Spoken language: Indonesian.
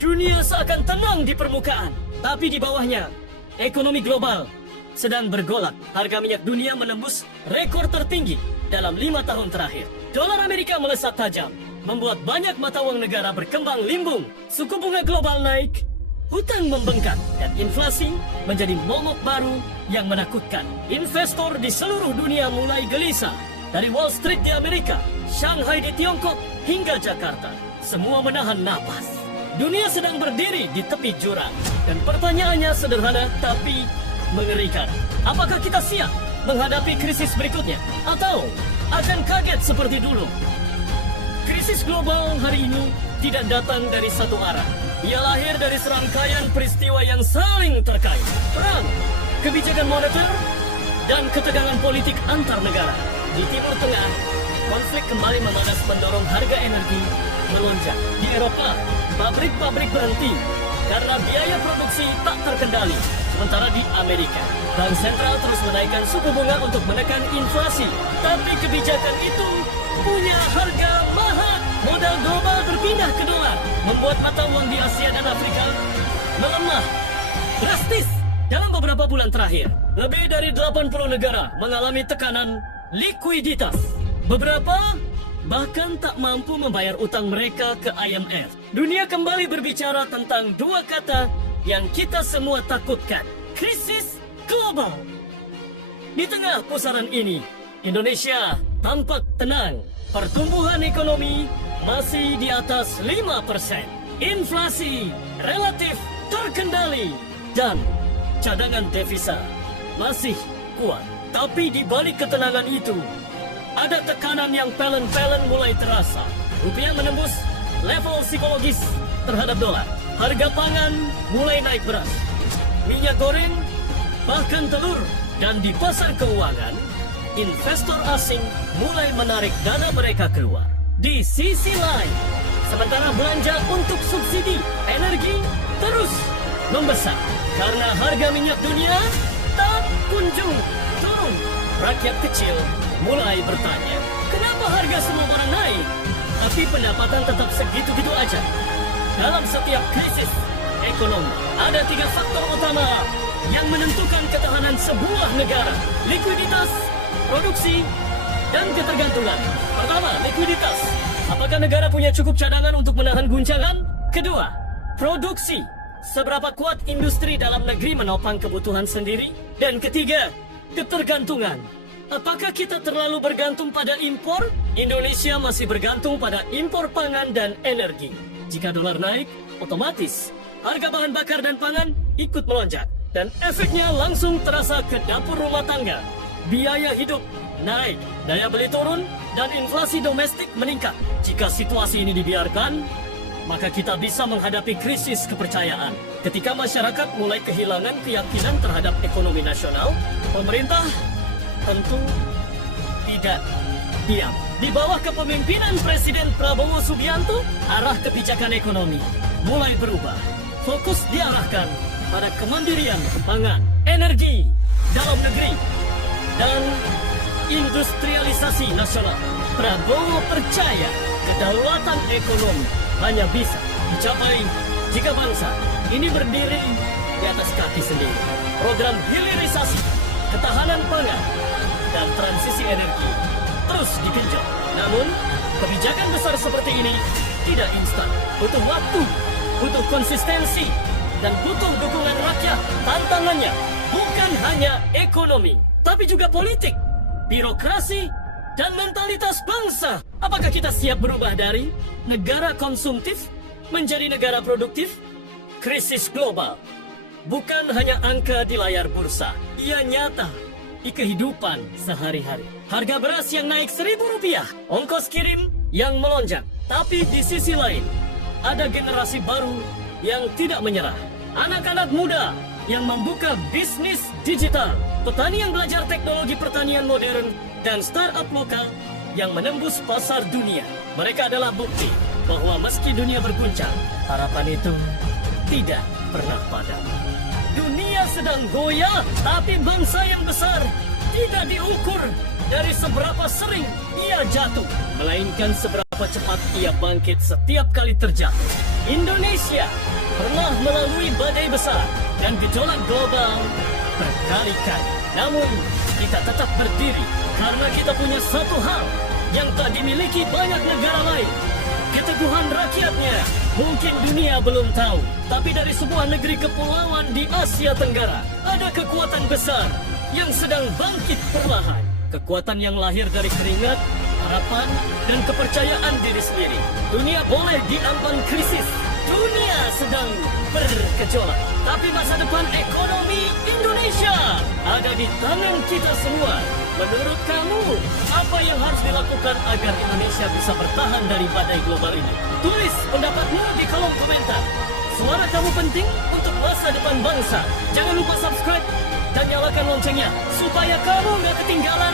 Dunia seakan tenang di permukaan, tapi di bawahnya, ekonomi global sedang bergolak. Harga minyak dunia menembus rekor tertinggi dalam 5 tahun terakhir. Dolar Amerika melesat tajam, membuat banyak mata uang negara berkembang limbung. Suku bunga global naik, hutang membengkak, dan inflasi menjadi momok baru yang menakutkan. Investor di seluruh dunia mulai gelisah. Dari Wall Street di Amerika, Shanghai di Tiongkok, hingga Jakarta, semua menahan napas. Dunia sedang berdiri di tepi jurang. Dan pertanyaannya sederhana tapi mengerikan. Apakah kita siap menghadapi krisis berikutnya? Atau akan kaget seperti dulu? Krisis global hari ini tidak datang dari satu arah. Ia lahir dari serangkaian peristiwa yang saling terkait. Perang, kebijakan moneter, dan ketegangan politik antar negara. Di Timur Tengah, konflik kembali memanas mendorong harga energi melonjak. Di Eropa, pabrik-pabrik berhenti karena biaya produksi tak terkendali. Sementara di Amerika, Bank Sentral terus menaikkan suku bunga untuk menekan inflasi. Tapi kebijakan itu punya harga mahal. Modal global berpindah ke dolar, membuat mata uang di Asia dan Afrika melemah drastis. Dalam beberapa bulan terakhir, lebih dari 80 negara mengalami tekanan likuiditas. Beberapa bahkan tak mampu membayar utang mereka ke IMF. Dunia kembali berbicara tentang dua kata yang kita semua takutkan: krisis global. Di tengah pusaran ini, Indonesia tampak tenang. Pertumbuhan ekonomi masih di atas 5%. Inflasi relatif terkendali. Dan cadangan devisa masih kuat. Tapi di balik ketenangan itu, ada tekanan yang pelan-pelan mulai terasa. Rupiah menembus level psikologis terhadap dolar. Harga pangan mulai naik beras, minyak goreng, bahkan telur. Dan di pasar keuangan, investor asing mulai menarik dana mereka keluar. Di sisi lain, sementara belanja untuk subsidi energi terus membesar karena harga minyak dunia tak kunjung turun. Rakyat kecil mulai bertanya, kenapa harga semua barang naik, tapi pendapatan tetap segitu-gitu aja? Dalam setiap krisis ekonomi, ada 3 faktor utama yang menentukan ketahanan sebuah negara: likuiditas, produksi, dan ketergantungan. Pertama, likuiditas. Apakah negara punya cukup cadangan untuk menahan guncangan? Kedua, produksi. Seberapa kuat industri dalam negeri menopang kebutuhan sendiri? Dan ketiga, ketergantungan. Apakah kita terlalu bergantung pada impor? Indonesia masih bergantung pada impor pangan dan energi. Jika dolar naik, otomatis harga bahan bakar dan pangan ikut melonjak. Dan efeknya langsung terasa ke dapur rumah tangga. Biaya hidup naik, daya beli turun, dan inflasi domestik meningkat. Jika situasi ini dibiarkan, maka kita bisa menghadapi krisis kepercayaan. Ketika masyarakat mulai kehilangan keyakinan terhadap ekonomi nasional, pemerintah tentu tidak diam. Di bawah kepemimpinan Presiden Prabowo Subianto, arah kebijakan ekonomi mulai berubah. Fokus diarahkan pada kemandirian pangan, energi dalam negeri, dan industrialisasi nasional. Prabowo percaya kedaulatan ekonomi hanya bisa dicapai jika bangsa ini berdiri di atas kaki sendiri. Program hilirisasi, ketahanan pangan, dan transisi energi terus digenjot. Namun, kebijakan besar seperti ini tidak instan. Butuh waktu, butuh konsistensi, dan butuh dukungan rakyat. Tantangannya bukan hanya ekonomi, tapi juga politik, birokrasi, dan mentalitas bangsa. Apakah kita siap berubah dari negara konsumtif menjadi negara produktif? Krisis global bukan hanya angka di layar bursa. Ia nyata di kehidupan sehari-hari. Harga beras yang naik Rp1.000, ongkos kirim yang melonjak. Tapi di sisi lain, ada generasi baru yang tidak menyerah. Anak-anak muda yang membuka bisnis digital, petani yang belajar teknologi pertanian modern, dan startup lokal yang menembus pasar dunia. Mereka adalah bukti bahwa meski dunia berguncang, harapan itu tidak pernah padam. Dunia sedang goyah, tapi bangsa yang besar tidak diukur dari seberapa sering ia jatuh, melainkan seberapa cepat ia bangkit setiap kali terjatuh. Indonesia pernah melalui badai besar dan gejolak global berkali-kali. Namun, kita tetap berdiri karena kita punya satu hal yang tak dimiliki banyak negara lain. Keteguhan rakyatnya mungkin dunia belum tahu, tapi dari sebuah negeri kepulauan di Asia Tenggara ada kekuatan besar yang sedang bangkit perlahan. Kekuatan yang lahir dari keringat, harapan, dan kepercayaan diri sendiri. Dunia boleh diambang krisis. Dunia sedang bergejolak. Tapi masa depan ekonomi Indonesia ada di tangan kita semua. Menurut kamu, apa yang harus dilakukan agar Indonesia bisa bertahan dari badai global ini? Tulis pendapatmu di kolom komentar. Suara kamu penting untuk masa depan bangsa. Jangan lupa subscribe dan nyalakan loncengnya supaya kamu nggak ketinggalan